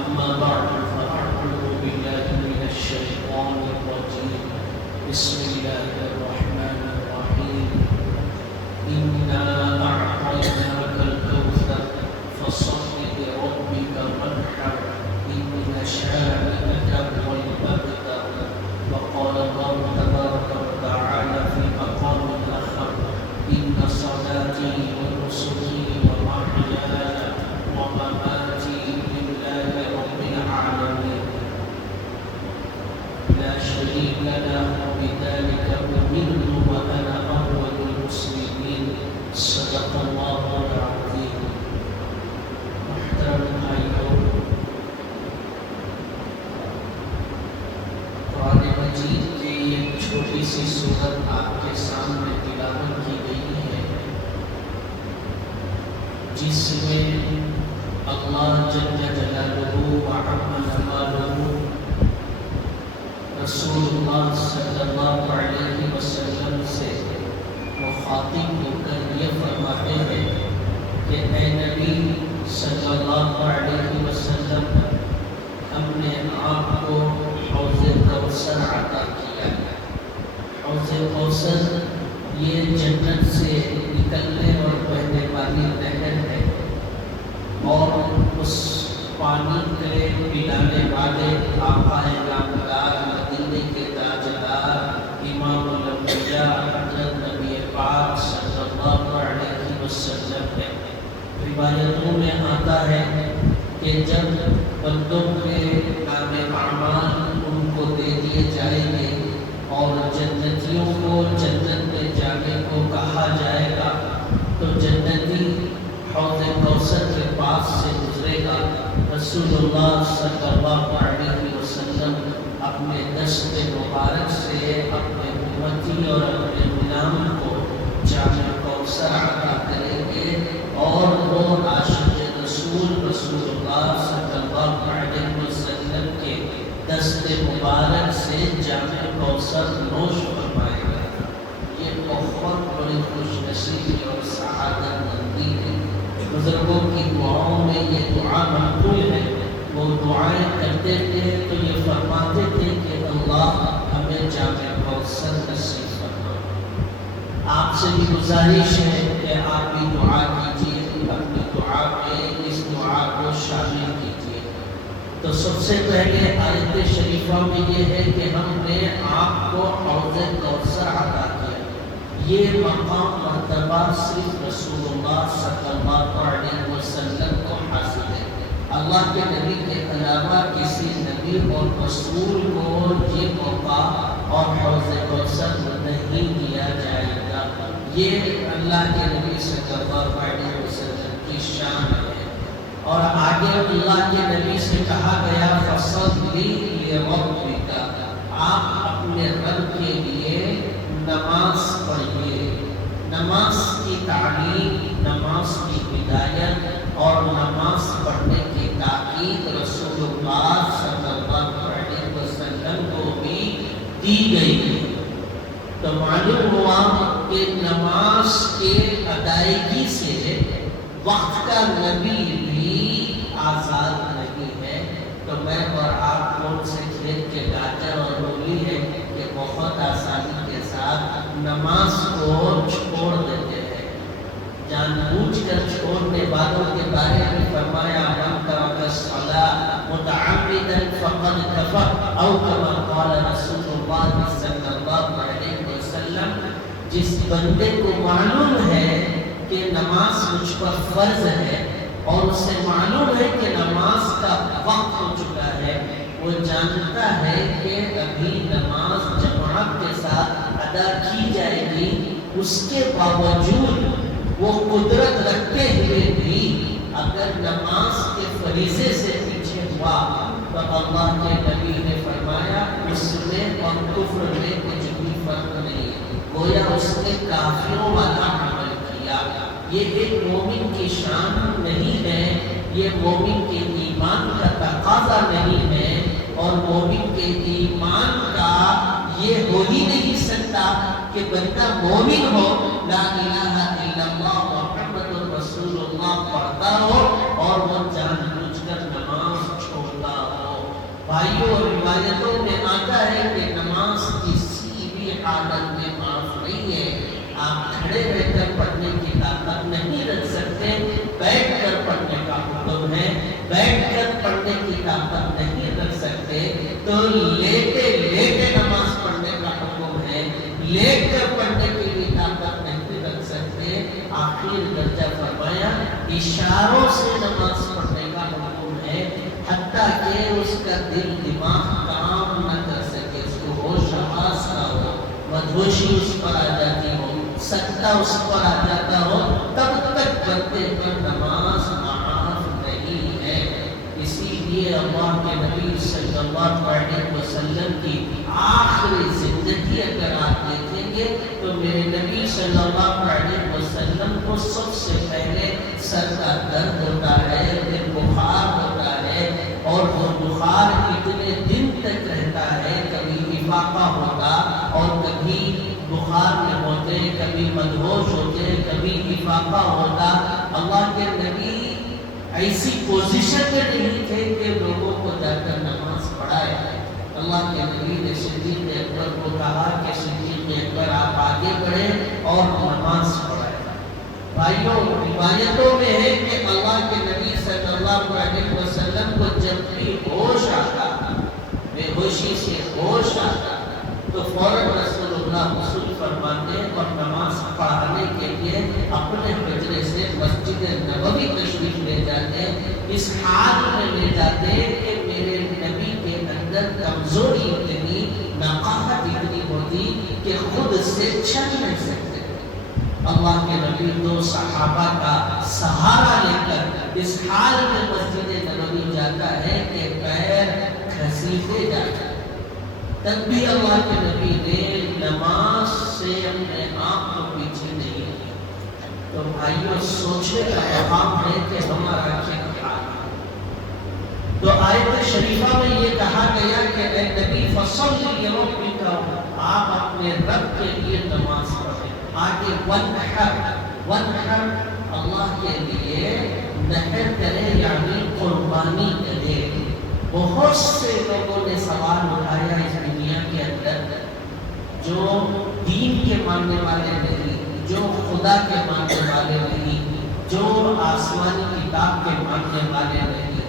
أما بعد فأعوذ بالله من الشيطان الرجيم بسم الله الرحمن الرحيم إنا أعطيناك الكوثر فصل لربك وانحر إن شانئك هو الأبتر. وقال الله تبارك وتعالى في مقام آخر إن صلاتي ونسكي ومحياي ومماتي لله رب العالمين لا شريك له وبذلك أمرت وأنا أول المسلمين. صدق الله العظيم. محترم بھائیوں، قرآن مجید کی ایک چھوٹی سی سورت آپ کے سامنے تلاوت کی گئی ہے، جس میں اللہ جل جلالہ وعظم جمالہ رسول اللہ صلی اللہ علیہ وسلم سے مخاطب ہو کر یہ فرماتے ہیں کہ اے نبی صلی اللہ علیہ وسلم، ہم نے آپ کو حوض کوثر عطا کیا ہے۔ حوض کوثر یہ جنت سے نکلنے اور بہنے والی نہر ہے، اور اس پانی کے پلانے والے آقا نامدار مدینے کے تاجدار امام الانبیاء حضرت نبی پاک صلی اللہ علیہ وسلم ہے۔ روایتوں میں آتا ہے کہ جب بندوں کے نام اعمال ان کو دے دیے جائیں گے اور جنتیوں کو جنت میں جانے کو کہا جائے گا، تو جنتی حوض کوثر کے پاس سے گزرے گا۔ رسول اللہ صلی اللہ علیہ وسلم اپنے دست مبارک سے اپنے امتی اور اپنے غلام کو جام کوثر عطا کریں گے، اور وہ عاشق رسول اللہ صلی اللہ علیہ وسلم کے دست مبارک سے جام کوثر نوش فرمائے گا۔ یہ بہت بڑی خوش نصیبی اور سعادت مندی ہے۔ بزرگوں کی دعاؤں میں یہ دعا مقبول ہے۔ وہ دعائیں کرتے تھے تو یہ فرماتے تھے کہ اللہ ہمیں جامع کوثر نصیب فرما۔ آپ سے بھی گزارش ہے کہ آپ بھی دعا کیجیے، اپنی دعا میں اس دعا کو شامل کیجیے۔ تو سب سے پہلے آیت شریفہ میں یہ ہے کہ ہم نے آپ کو حوض کوثر عطا کیا۔ یہ مقام مرتبہ صرف رسول اللہ صلی اللہ علیہ وسلم کو حاصل ہے۔ اللہ کے نبی کے علاوہ کسی نبی اور رسول کو یہ موقع اور حوض کوثر نہیں دیا جائے گا۔ یہ اللہ کے نبی صلی اللہ علیہ وسلم کی شان ہے۔ اور آگے اللہ کے نبی سے کہا گیا فَصَلِّ لِرَبِّكَ، آپ اپنے رب کے لیے نماز پڑھیے۔ نماز کی تعلیم، نماز کی ہدایت اور نماز پڑھنے کی تاکید رسول اللہ صلی اللہ علیہ وسلم کو بھی دی گئی ہے۔ تو معلوم ہوا کہ نماز کے ادائیگی سے وقت کا نبی بھی آزاد نہیں ہے۔ تو میں اور آپ کون سے کھیت کے گاجر اور مولی ہے کہ بہت آسانی کے ساتھ نماز کو چھوڑ دیتے ہیں۔ جان بوجھ کر چھوڑنے والوں کے بارے میں فرمایا من ترک الصلاۃ متعمدا فقد کفر، او کما قال رسول اللہ صلی اللہ علیہ وسلم، جس بندے کو معلوم ہے کہ نماز مجھ پر فرض ہے اور اسے معلوم ہے کہ نماز کا وقت ہو چکا ہے، وہ جانتا ہے کہ ابھی نماز جماعت کے ساتھ ادا کی جائے گی، اس کے باوجود وہ قدرت رکھتے ہوئے بھی اگر نماز کے فریضے سے پیچھے ہوا تو اللہ کے نبی نے فرمایا اس میں اور کفر میں کچھ بھی فرق نہیں، گویا اس نے کافروں والا عمل کیا۔ یہ ایک مومن کی شان نہیں ہے، یہ مومن کے ایمان کا تقاضا نہیں ہے، اور مومن کے ایمان کا یہ ہو ہی نہیں سکتا کہ بندہ مومن ہو، لا الہ الا اللہ محمد رسول اللہ پڑھتا ہو اور وہ جان بوجھ کر نماز چھوڑ روایتوں میں آتا ہے کہ نماز کسی بھی حالت میں معاف نہیں ہے۔ آپ کھڑے رہ کر پڑھنے کی طاقت نہیں رکھ سکتے، بیٹھ کر پڑھنے کا حکم ہے، بیٹھ کر پڑھنے کی طاقت نہیں رکھ سکتے تو لیٹے لیٹے نماز پڑھنے کا حکم ہے، لیٹ کر پڑھنے کی بھی طاقت نہیں رکھ سکتے، آخر درجہ فرمایا اشاروں سے نماز پڑھنے کا حکم ہے، حتیٰ کہ اس کا دل دماغ کام نہ کر سکے، اس کو ہوش حواس نہ ہو، مدہوشی اس پر آ جاتی ہو، سکتہ اس پر آ جاتا ہو، تب تک بندے پر نماز معاف نہیں ہے۔ اسی لیے اللہ کے نبی صلی اللہ علیہ وسلم کی آخری زندگی اگر آپ دیکھیں گے تو میرے نبی صلی اللہ علیہ وسلم کو سب سے پہلے سر کا درد ہوتا ہے، پھر بخار ہوتا ہے، اور وہ بخار اتنے دن تک رہتا ہے، کبھی افاقہ ہوتا اور کبھی بخار میں ہوتے، کبھی مدہوش ہوتے، کبھی افاقہ ہوتا۔ اللہ کے نبی ایسی پوزیشن میں نہیں تھے کہ لوگوں کو جا کر نماز پڑھائے۔ اللہ کے نبی نے صدیق اکبر کو کہا کہ صدیق اکبر آپ آگے بڑھیں اور نماز پڑھائیں۔ بھائیوں، روایتوں میں ہے کہ اللہ کے نبی صلی اللہ علیہ وسلم کو جب بھی ہوش آتا، بے ہوشی سے ہوش آتا تو فوراً رسول اللہ وصول فرماتے اور نماز پڑھانے کے لیے اپنے حجرے سے مسجد نبوی تشریف لے جاتے، اس حال میں لے جاتے کہ میرے نبی کے اندر کمزوری اتنی، نقاہت اتنی ہوتی کہ خود سے چل نہیں سکتے۔ اللہ کے نبی دو صحابہ کا سہارا لے کر اس حال میں مسجد نبوی جاتا ہے کہ پیر گھسیٹے جاتا ہے، تب بھی اللہ کے نبی نے نماز سے اپنے آپ کو پیچھے نہیں کیا۔ تو بھائیوں، سوچنے کا مقام ہے کہ ہمارا کیا حال ہے۔ تو آیت شریفہ میں یہ کہا گیا کہ اے نبی فصلی لربک، آپ اپنے رب کے لیے نماز پڑھیں۔ آگے ونحر اللہ کے لیے نحر کرے یعنی قربانی کرے۔ بہت سے لوگوں نے سوال اٹھایا اس دنیا کے اندر، جو دین کے ماننے والے نہیں، جو خدا کے ماننے والے نہیں، جو آسمانی کتاب کے ماننے والے نہیں،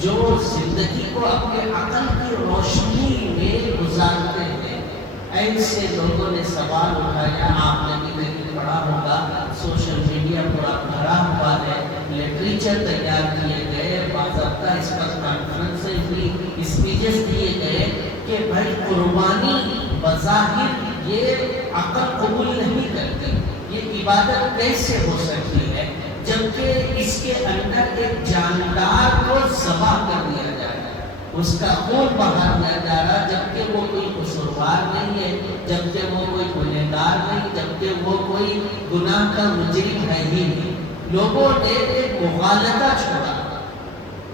جو زندگی کو اپنے عقل کی روشنی میں گزارتے ہیں، ایسے لوگوں نے سوال اٹھایا۔ آپ نے بھی نہیں پڑھا ہوگا، سوشل میڈیا پورا بھرا ہوا ہے، لٹریچر تیار کیے گئے، باضابطہ اس پر کانفرنسیں ہوئی، اسپیچز دیے گئے کہ بھائی قربانی بظاہر یہ عقل قبول نہیں کرتی، یہ عبادت کیسے ہو سکتی ہے جبکہ اس کے اندر ایک جاندار کو ذبح کر دیا جائے، اس کا خون بہا دیا جا رہا، جبکہ وہ کوئی قصوروار نہیں ہے، جبکہ وہ کوئی گنہگار نہیں، جبکہ وہ کوئی گناہ کا مجرم ہے ہی نہیں۔ لوگوں نے ایک مغالطہ چھوڑا،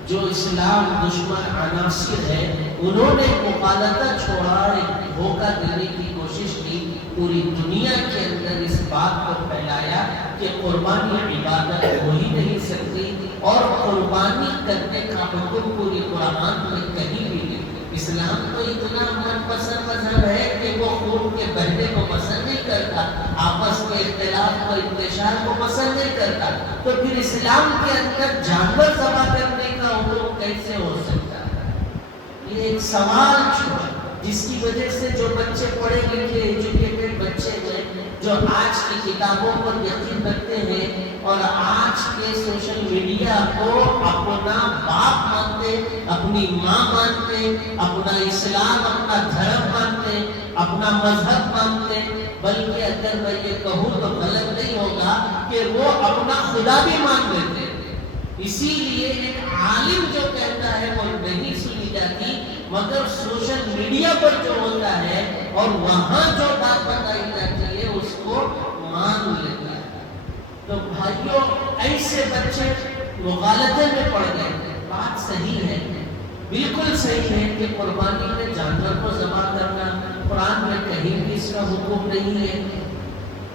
جو اسلام دشمن عناصر ہے انہوں نے مغالطہ چھوڑا، ایک دھوکہ دینے کی کوشش کی، پوری دنیا کے اندر اس بات کو پھیلایا کہ قربانی عبادت ہو ہی نہیں سکتی، اور قربانی کرنے کا حکم پوری قرآن میں کہیں بھی نہیں۔ اسلام تو اتنا من پسند مذہب ہے کہ وہ خون کے بہنے کو پسند نہیں کرتا، آپس کے اختلاف کو انتشار کو پسند نہیں کرتا، تو پھر اسلام کے اندر جانور ذبح کرنے کا حکم کیسے ہو سکتا ہے؟ یہ ایک سوال چھوڑا، جس کی وجہ سے جو بچے پڑھے لکھے ایجوکیٹڈ بچے ہیں، جو آج کی کتابوں پر یقین رکھتے ہیں اور آج کے سوشل میڈیا کو اپنا باپ مانتے، اپنی ماں مانتے، اپنا اسلام اپنا دھرم مانتے، اپنا مذہب مانتے، بلکہ اگر میں یہ کہوں تو غلط نہیں ہوگا کہ وہ اپنا خدا بھی مان لیتے۔ اسی لیے ایک عالم جو کہتا ہے وہ نہیں سنی جاتی، مگر سوشل میڈیا پر جو ہوتا ہے اور وہاں جو بات بتائی جاتی ہے اس کو مان لیتا ہے۔ تو بھائیوں، ایسے بچے مغالطے میں پڑ گئے۔ بات صحیح ہے، بالکل صحیح ہے کہ قربانی میں جانور کو ذبح کرنا قرآن میں کہیں بھی اس کا حکم نہیں ہے،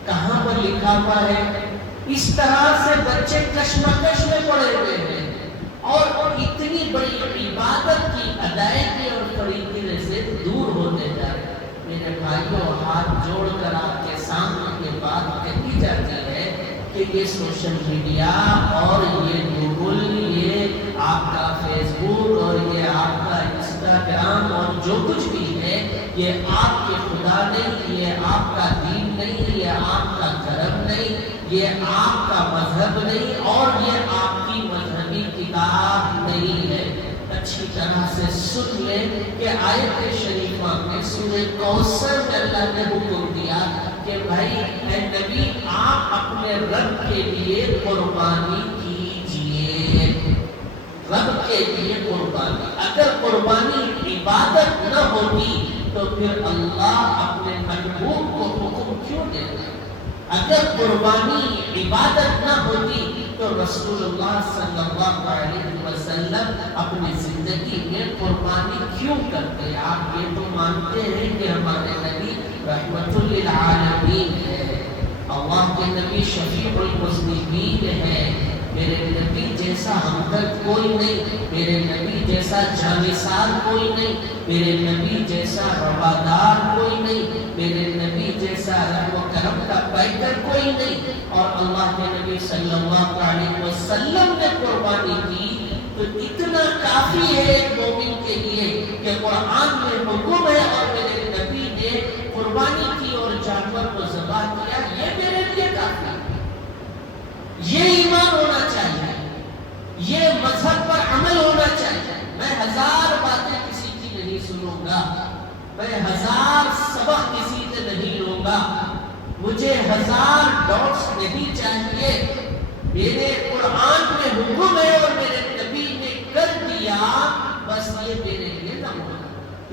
کہاں پر لکھا ہوا ہے؟ اس طرح سے بچے کشمکش میں پڑے ہوئے ہیں، اور اتنی بڑی عبادت کی ادائیگی اور فریضے بھائیوں ہاتھ جوڑ کر آپ کے سامنے یہ بات کہی جاتی ہے کہ یہ سوشل میڈیا اور یہ گوگل، یہ آپ کا فیس بک اور یہ آپ کا انسٹاگرام اور جو کچھ بھی ہے، یہ آپ کے خدا نہیں، یہ آپ کا دین نہیں، یہ آپ کا دھرم نہیں، یہ آپ کا مذہب نہیں، اور یہ آپ کی مذہبی کتاب نہیں ہے۔ اچھی طرح سے سن لیں کہ آیت شریفہ میں سورہ کوثر میں اللہ نے حکم دیا کہ بھائی اے نبی آپ اپنے رب کے لیے قربانی کیجئے۔ رب کے لیے قربانی، اگر قربانی عبادت نہ ہوتی تو پھر اللہ اپنے محبوب کو حکم کیوں دیتا؟ اگر قربانی عبادت نہ ہوتی تو رسول اللہ صلی اللہ علیہ وسلم اپنی زندگی میں قربانی کیوں کرتے؟ آپ یہ تو مانتے ہیں کہ ہمارے نبی رحمت للعالمین ہے، اللہ کے نبی شفیع المذنبین ہے، میرے نبی جیسا ہمدرد کوئی نہیں، میرے نبی جیسا جانثار کوئی نہیں، میرے نبی جیسا روادار کوئی نہیں، میرے نبی جیسا رحم و کرم کا پیکر کوئی نہیں۔ اور اللہ کے نبی صلی اللہ علیہ وسلم نے قربانی کی تو اتنا کافی ہے ایک مومن کے لیے کہ قرآن میں حکم ہے اور میرے نبی نے قربانی کی اور جانور کو ذبح کیا، یہ میرے لیے کافی ہے۔ یہ ایمان ہونا چاہیے، یہ مذہب پر عمل ہونا چاہیے۔ میں ہزار باتیں کسی کی نہیں سنوں گا، میں ہزار سبق کسی سے نہیں لوں گا، مجھے ہزار ڈاٹس نہیں چاہیے۔ میرے قرآن میں حکم ہے اور میرے نبی نے کر دیا، بس یہ میرے لیے نہ ہونا۔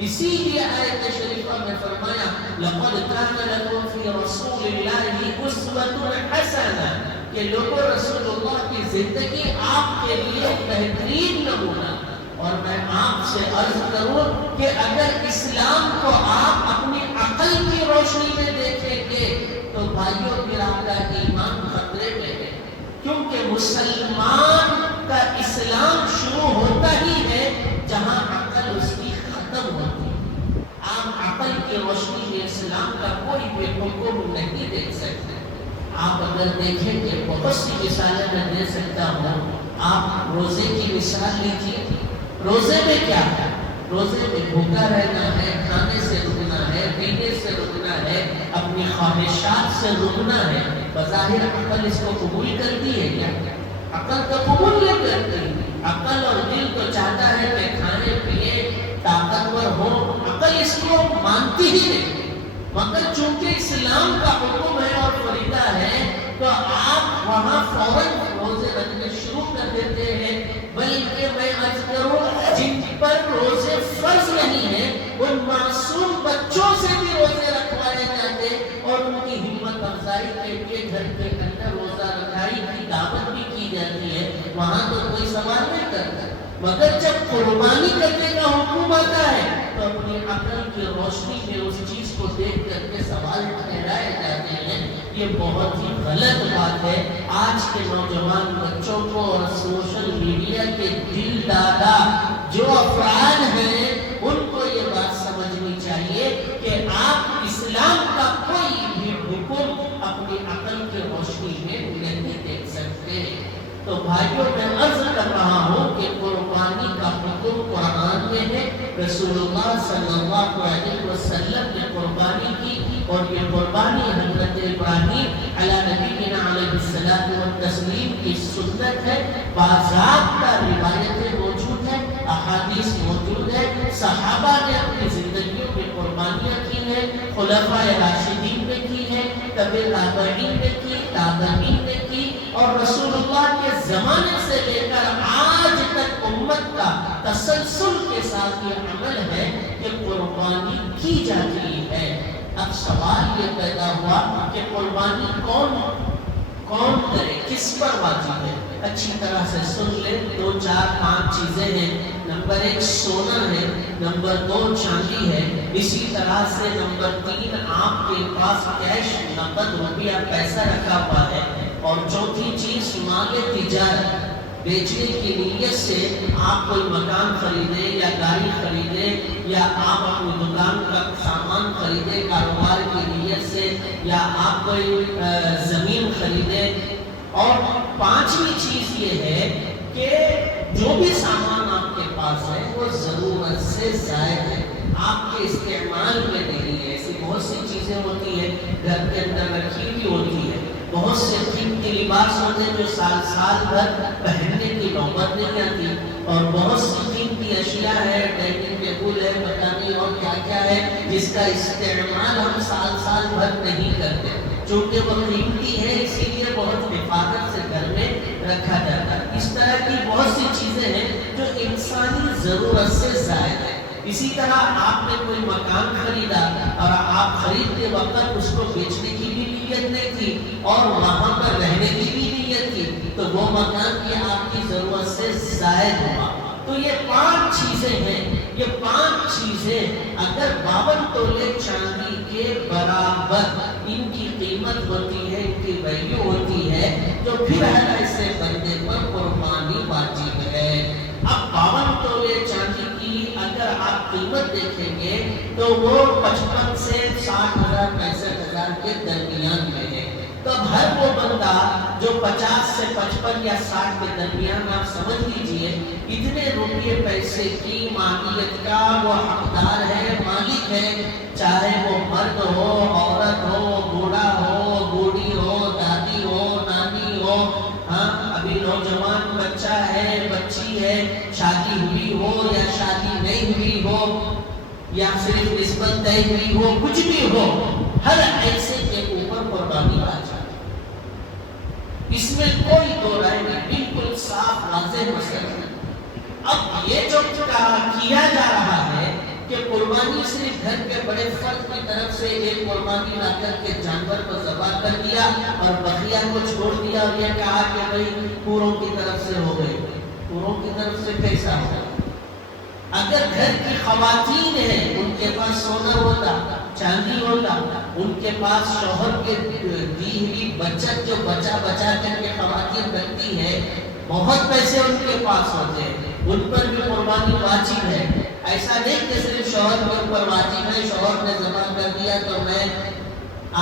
اسی لیے آیت شریفہ میں فرمایا لَقَدْ كَانَ لَكُمْ فِي رَسُولِ اللَّهِ أُسْوَةٌ حَسَنَةٌ کہ لوگوں رسول اللہ کی زندگی آپ کے لیے بہترین نمونہ۔ اور میں آپ سے عرض کروں کہ اگر اسلام کو آپ اپنی عقل کی روشنی میں دیکھیں گے تو بھائیوں پھر آپ کا ایمان خطرے میں ہے، کیونکہ مسلمان کا اسلام شروع ہوتا ہی ہے جہاں عقل اس کی ختم ہوتی ہے۔ آپ عقل کی روشنی میں اسلام کا کوئی بھی حکم نہیں دیکھ سکتے۔ آپ اگر دیکھیں کہ بہت سی مثالیں میں دے سکتا ہوں، آپ روزے کی مثال لیجیے۔ روزے میں کیا ہے؟ روزے میں بھوکا رہنا ہے، کھانے سے رکنا ہے، پینے سے رکنا ہے، اپنی خواہشات سے رکنا ہے۔ بظاہر عقل اس کو قبول کرتی ہے کیا؟ عقل تو قبول نہیں کرتی۔ عقل اور دل تو چاہتا ہے کہ کھانے پیے، طاقتور ہو، عقل اس کو مانتی ہی نہیں۔ مگر چونکہ اسلام کا حکم ہے اور فریضہ ہے تو آپ وہاں فوراً روزے رکھنے شروع کر دیتے ہیں۔ بلکہ میں عرض کروں جن پر روزے فرض نہیں ہیں ان معصوم بچوں سے بھی روزے رکھوائے جاتے اور ان کی ہمت افزائی کے لیے گھر کے اندر روزہ رکھائی کی دعوت بھی کی جاتی ہے، وہاں تو کوئی سوال نہیں کرتا۔ مگر جب قربانی کرنے کا حکم آتا ہے تو اپنی عقل کی روشنی میں اس چیز کو دیکھ کر کے سوال ٹھہرائے جاتے ہیں۔ یہ بہت ہی غلط بات ہے۔ آج کے نوجوان بچوں کو اور سوشل میڈیا کے دل دادا جو افراد ہیں ان کو یہ بات سمجھنی چاہیے کہ آپ اسلام کا کوئی بھی حکم اپنی عقل کی روشنی میں نہیں دیکھ سکتے۔ تو بھائیوں میں عرض کر رہا ہوں کہ قربانی کا حکم قرآن میں ہے، رسول اللہ صلی اللہ علیہ وسلم نے قربانی کی اور یہ قربانی حضرت ابراہیم علی نبینا علیہ الصلوۃ والتسلیم کی سنت ہے۔ باضابطہ روایتیں موجود ہیں، احادیث موجود ہیں، صحابہ نے اپنی زندگیوں میں قربانیاں کی ہیں، خلفائے راشدین نے کی ہیں، تبع تابعین نے کی، تابعین نے کی، اور رسول اللہ کے زمانے سے لے کر آج تک امت کا تسلسل کے ساتھ یہ عمل ہے کہ قربانی کی جاتی ہے۔ اب سوال یہ پیدا ہوا کہ قربانی کون کرے، کس پر واجب ہے؟ اچھی طرح سے سن لیں، 2 4 5 چیزیں ہیں۔ نمبر 1 سونا ہے، نمبر 2 چاندی ہے، اسی طرح سے نمبر 3 آپ کے پاس کیش نقد روپیہ پیسہ رکھا ہوا ہے، اور چوتھی چیز مال تجارت۔ بیچنے کی نیت سے آپ کوئی مکان خریدیں یا گاڑی خریدیں یا آپ اپنی دکان کا سامان خریدیں کاروبار کی نیت سے یا آپ کوئی زمین خریدیں. اور پانچویں چیز یہ ہے کہ جو بھی سامان آپ کے پاس ہے وہ ضرورت سے زائد ہے, آپ کے استعمال میں نہیں ہے. ایسی بہت سی چیزیں ہوتی ہیں گھر کے اندر رکھی ہوئی ہوتی ہے, بہت سے قیمتی لباس ہوتے ہیں جو سال بھر پہننے کی نوبت نہیں آتی, اور بہت سی قیمتی اشیاء ہے, ڈائننگ ٹیبل ہے, پتہ نہیں اور کیا کیا ہے جس کا استعمال ہم سال بھر نہیں کرتے. چونکہ وہ قیمتی ہے اسی لیے بہت حفاظت سے گھر میں رکھا جاتا ہے. اس طرح کی بہت سی چیزیں ہیں جو انسانی ضرورت سے زائد ہے. اسی طرح آپ نے کوئی مکان خریدا اور آپ خریدتے وقت اس کو بیچنے کی بھی نیت نہیں تھی اور وہاں پر رہنے کی بھی نیت تھی, تو وہ مکان بھی آپ کی ضرورت سے زائد ہوا. تو یہ 5 چیزیں ہیں, یہ 5 چیزیں اگر 52 تولے چاندی کے برابر ان کی قیمت ہوتی ہے, ان کی ویلیو ہوتی ہے, تو پھر ہر ایسے بندے پر قربانی واجب ہے. اب 52 تولے چاندی کی اگر آپ قیمت دیکھیں گے تو وہ 55 سے 60,000 65,000 کے درمیان میں ہے. تو اب ہر وہ بندہ جو 50 سے 55 یا 60 کے درمیان, آپ سمجھ لیجئے اتنے روپے پیسے کی مالیت کا وہ حقدار ہے, مالک ہے, چاہے وہ مرد ہو, عورت ہو, بوڑھا ہو, بوڑھی ہو, دادی ہو, نانی ہو, ہاں ابھی نوجوان بچہ ہے, بچی ہے, شادی ہوئی ہو یا شادی نہیں ہوئی ہو یا صرف نسبت طے ہوئی ہو, کچھ بھی ہو, ہر ایسے کے اوپر قربانی واجب. اس میں کوئی دو رائے نہیں, بالکل صاف واضح مسئلہ. اب یہ جو کیا جا رہا ہے کہ قربانی صرف گھر کے بڑے فرد کی طرف سے ایک قربانی لا کر کے جانور کو ذبح کر دیا اور بقیہ کو چھوڑ دیا اور یہ کہا کہ بھئی پوروں کی طرف سے ہو گئے. پوروں کی طرف سے کیسا ہوگا؟ اگر گھر کی خواتین ہیں, ان کے پاس سونا ہوتا, چاندی ہوتا, ان کے پاس شوہر کے دی ہوئی بچت جو بچا کر کے خواتین رکھتی ہے, بہت پیسے ان کے پاس ہوتے ہیں, ان پر بھی قربانی واجب ہے. ایسا نہیں کہ صرف شوہر کے اوپر واجب ہے, شوہر نے ذبح کر دیا تو میں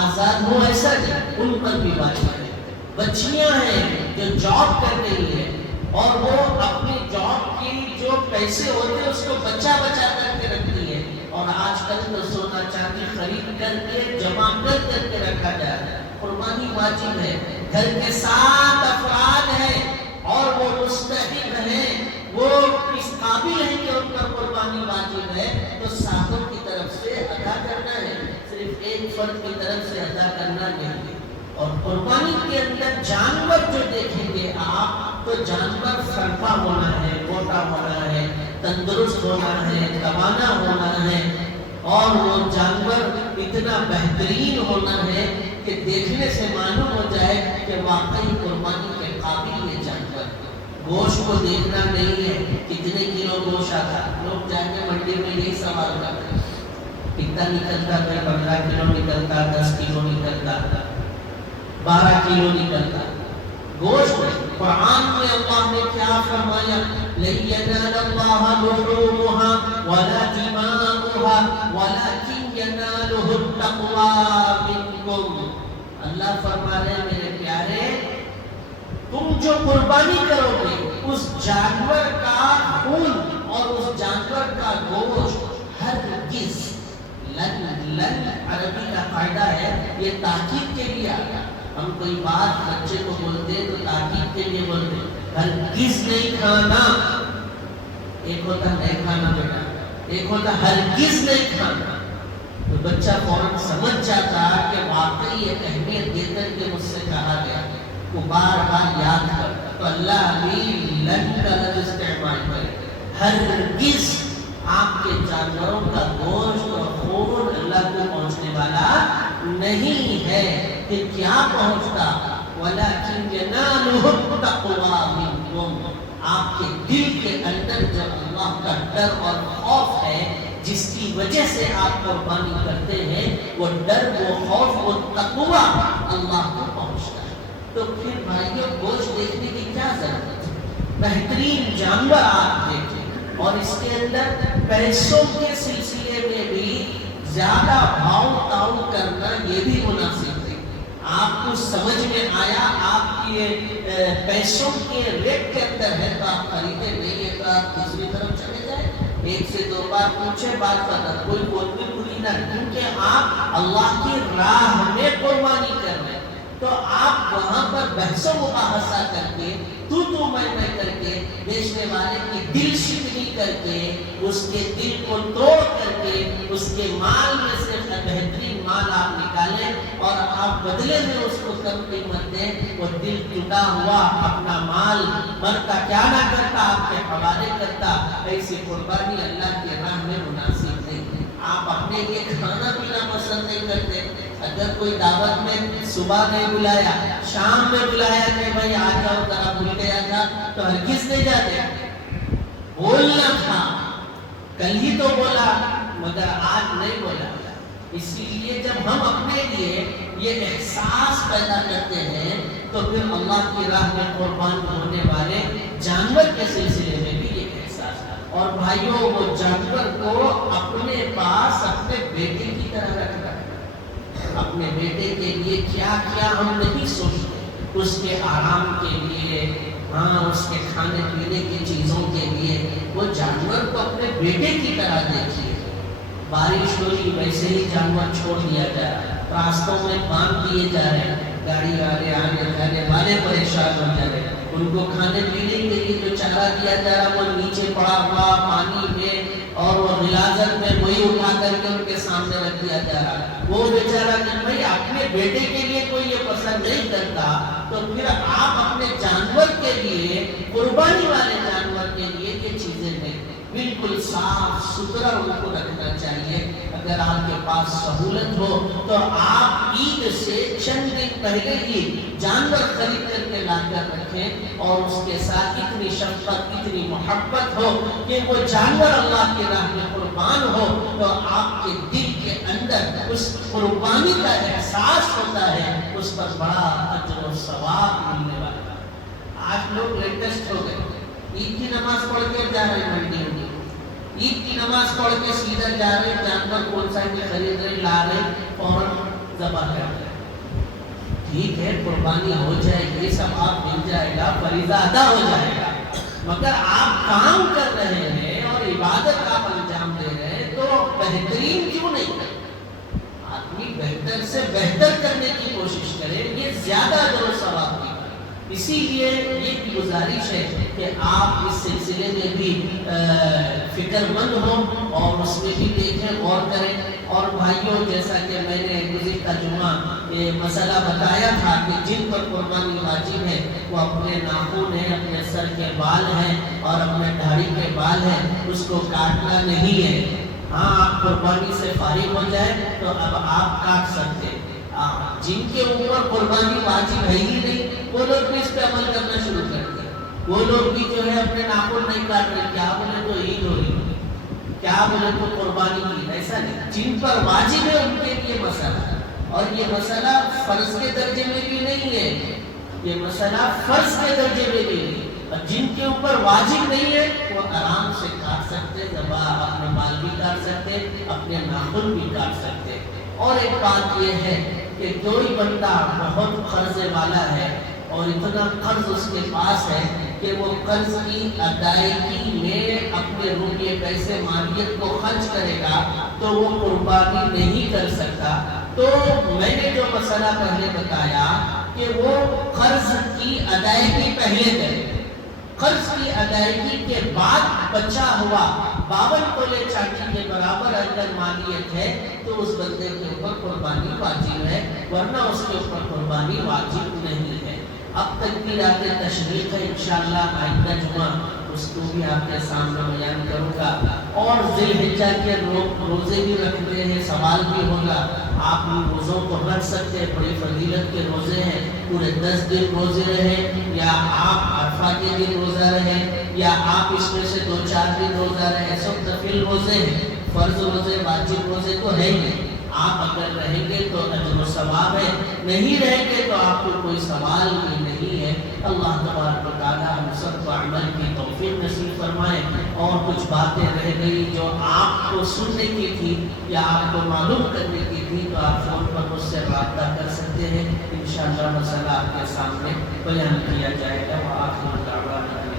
آزاد ہوں, ایسا نہیں, ان پر بھی واجب ہے. بچیاں ہیں جو جاب کر رہی ہے اور وہ اپنی جاب کی جو پیسے ہوتے ہیں اس کو بچا کر کے رکھتی ہے, اور آج کل تو سونا چاندی خرید کر کے جمع کر کے رکھا جاتا ہے. قربانی واجب ہے. گھر کے 7 افراد ہیں اور وہ مستحق ہیں, وہ اس قابل ہیں کہ ان پر قربانی واجب ہے, تو 7 کی طرف سے ادا کرنا ہے, صرف ایک فرد کی طرف سے ادا کرنا نہیں. اور قربانی کے اندر جانور جو دیکھیں گے آپ, تو جانور سرفا ہونا ہے, موٹا ہونا ہے, تندرست ہونا ہے, توانا ہونا ہے, اور وہ جانور اتنا بہترین ہونا ہے کہ دیکھنے سے معلوم ہو جائے کہ واقعی قربانی کے قابل یہ جانور. گوشت کو دیکھنا نہیں ہے کتنے کلو گوشت آتا, لوگ جا کے منڈی میں یہی سوال کرتے ہیں کتنا نکلتا ہے, 15 کلو نکلتا, 10 کلو نکلتا, 12 کلو نکلتا. گوشت قرآن میں اللہ نے کیا فرمایا, لَن يَنَالَ اللَّهَ لُحُومُهَا وَلَا دِمَاؤُهَا وَلَكِنْ يَنَالُهُ التَّقْوَىٰ مِنكُمْ. اللہ فرما رہے ہیں میرے پیارے, تم جو قربانی کرو گے اس جانور کا خون اور اس جانور کا گوشت ہرگز, لن عربی کا قاعدہ ہے, یہ تاکید کے لیے آیا. ہم کوئی بات بچے کو بولتے ہیں تو تاکید کے لیے بولتے ہیں, ہرگز نہیں کھانا. ایک ہوتا نہیں کھانا بیٹا, ایک ہوتا ہرگز نہیں کھانا. تو بچہ فوراً سمجھ جاتا کہ واقعی ایک اہمیت دے کر کے مجھ سے کہا گیا, وہ بار بار یاد کرتا. تو اللہ بھی لن کا لفظ استعمال کرے. ہرگز آپ کے جانوروں کا گوشت اور خون اللہ کو پہنچنے والا نہیں ہے. کہ کیا پہنچتا, وَلَكِنْ يَنَالُهُ التَّقْوَىٰ مِنكُمْ. آپ کے دل کے اندر جب اللہ کا ڈر اور خوف ہے جس کی وجہ سے آپ قربانی کرتے ہیں, وہ ڈر, وہ خوف, وہ تقویٰ اللہ کو پہنچتا ہے. تو پھر بھائیوں گوشت دیکھنے کی کیا ضرورت ہے؟ بہترین جانور آپ دیکھیں، اور اس کے اندر پیسوں کے سلسلے میں بھی زیادہ بھاؤ تاؤ کرنا یہ بھی مناسب ہے۔ آپ کو سمجھ میں آیا آپ کی پیسوں کے ریٹ کے اندر ہے تو آپ خریدے، نہیں ہے تو آپ دوسری طرف چلے جائیں، ایک سے دو بار پوچھے، بات کرنا کوئی بھی بری نہ، کیونکہ آپ اللہ کی راہ میں قربانی کر رہے ہیں، تو آپ وہاں پر بحث و مباحثہ کر کے تو میں کر کے بیچنے والے کی دل شکنی کر کے اس کے دل کو توڑ کر کے اس کے مال میں سے بہترین مال آپ نکالیں اور آپ بدلے میں اس کو کم قیمت دیں، وہ دل ٹوٹا ہوا اپنا مال مرتا کیا نہ کرتا آپ کے حوالے کرتا، ایسی قربانی اللہ کی راہ میں مناسب نہیں۔ آپ اپنے لیے کھانا پینا پسند نہیں کرتے، اگر کوئی دعوت میں صبح میں بلایا، شام میں بلایا کہ بھائی آ جاؤ، ذرا بھول گیا تھا تو ہرگز نہیں جاتے، بولنا تھا، کل ہی تو بولا مگر آج نہیں بولا۔ اسی لیے جب ہم اپنے لیے یہ احساس پیدا کرتے ہیں تو پھر اللہ کی راہ میں قربان ہونے والے جانور کے سلسلے میں بھی یہ احساس ہے۔ اور بھائیوں، وہ جانور کو اپنے پاس اپنے بیٹے کی طرح رکھنا ہے۔ اپنے بیٹے کے لیے کیا کیا ہم نہیں سوچتے، اس کے آرام کے لیے، اس کے کھانے پینے کی چیزوں کے لیے، وہ جانور کو اپنے بیٹے کی طرح دیکھیے۔ بارش ہوئی ویسے ہی جانور چھوڑ دیا جا رہا ہے، راستوں میں باندھ دیے جا رہے ہیں، گاڑی والے آنے جانے والے پریشان ہو جا رہے ہیں، ان کو کھانے پینے کے لیے جو چارہ دیا جا رہا وہ نیچے پڑا ہوا پانی میں اور وہ غلاظت میں وہی اٹھا کر کے ان کے سامنے رکھ دیا جا رہا ہے۔ وہ بیچارہ کہ بھائی اپنے بیٹے کے لیے کوئی یہ پسند نہیں کرتا تو پھر آپ اپنے جانور کے لیے، قربانی والے جانور کے لیے یہ چیزیں دیں۔ بالکل صاف ستھرا ان کو رکھنا چاہیے۔ اگر آپ کے پاس سہولت ہو تو آپ عید سے چند دن پہلے ہی جانور خرید کر کے لا کر رکھیں اور اس کے ساتھ اتنی شفقت، اتنی محبت ہو کہ وہ جانور اللہ کی راہ میں قربان ہو تو آپ کے دل کے اندر اس قربانی کا احساس ہوتا ہے، اس پر بڑا اجر و ثواب ملنے والا ہے۔ آج لوگ لیٹسٹ ہو گئے، عید کی نماز پڑھ کے جا رہے ہیں منڈیوں میں، عید کی نماز پڑھ کے سیدھا جا رہے، جانور کون سا کے خرید رہے، لا رہے، فوراً ذبح کر رہے۔ ٹھیک ہے، قربانی ہو جائے گی، ثواب مل جائے گا، فریضہ ادا ہو جائے گا، مگر آپ کام کر رہے ہیں اور عبادت آپ انجام دے رہے ہیں تو بہترین کیوں نہیں کریں؟ آدمی بہتر سے بہتر کرنے کی کوشش کرے، یہ زیادہ اجر و ثواب کی۔ اسی لیے یہ گزارش ہے کہ آپ اس سلسلے میں بھی فکر مند ہوں اور اس میں بھی دیکھیں، غور کریں۔ اور بھائیوں، جیسا کہ میں نے گزشتہ جمعہ یہ مسئلہ بتایا تھا کہ جن پر قربانی واجب ہے وہ اپنے ناخن ہیں، اپنے سر کے بال ہیں اور اپنے داڑھی کے بال ہیں، اس کو کاٹنا نہیں ہے۔ آپ قربانی سے فارغ ہو جائے تو اب آپ کاٹ سکتے ہیں۔ جن کے اوپر قربانی واجب ہے ہی نہیں، وہ لوگ بھی اس پہ عمل کرنا شروع کر دیں، وہ لوگ بھی جو ہے اپنے ناخن نہیں کاٹ رہے، کیا بولے تو عید ہو رہی، کیا بولے تو قربانی کی، ایسا نہیں۔ جن پر واجب ہے ان کے لیے مسئلہ ہے، اور یہ مسئلہ فرض کے درجے میں بھی نہیں ہے، یہ مسئلہ فرض کے درجے میں بھی نہیں، اور جن کے اوپر واجب نہیں ہے وہ آرام سے کاٹ سکتے، ذبح اپنے بال بھی کاٹ سکتے، اپنے ناخن بھی کاٹ سکتے۔ اور ایک بات یہ ہے کہ کوئی بندہ بہت قرض والا ہے اور اتنا قرض اس کے پاس ہے کہ وہ قرض کی ادائیگی میں اپنے روپے پیسے مالیت کو خرچ کرے گا تو وہ قربانی نہیں کر سکتا، تو میں نے جو مسئلہ پہلے بتایا کہ وہ قرض کی ادائیگی پہلے کرے، قرض کی ادائیگی کے بعد بچا ہوا 52 تولے چاندی کے برابر اگر مالیت ہے تو اس بندے کے اوپر قربانی واجب ہے، ورنہ اس کے اوپر قربانی واجب نہیں ہے۔ اب تکبیرات تشریق ہے، انشاءاللہ آئندہ جمعہ اس کو بھی آپ کے سامنے بیان کروں گا۔ اور ذی الحجہ کے روزے بھی رکھتے ہیں، سوال بھی ہوگا، آپ ان روزوں کو رکھ سکتے ہیں، بڑی فضیلت کے روزے ہیں، پورے 10 دن روزے رہیں یا آپ عرفہ کے دن روزہ رہیں یا آپ اس میں سے 2-4 دن روزہ رہیں، سب نفل روزے ہیں، فرض روزے واجب روزے تو ہے ہی۔ آپ اگر رہیں گے تو اجر و ثواب ہے، نہیں رہیں گے تو آپ کو کوئی سوال بھی نہیں ہے۔ اللہ تبارک و تعالیٰ ہم سب کو عمل کی توفیق نصیب فرمائے۔ اور کچھ باتیں رہ گئی جو آپ کو سننے کی تھی یا آپ کو معلوم کرنے کی تھی تو آپ فون پر مجھ سے رابطہ کر سکتے ہیں، انشاءاللہ مسئلہ آپ کے سامنے بیان کیا جائے گا۔ وآخر دعوانا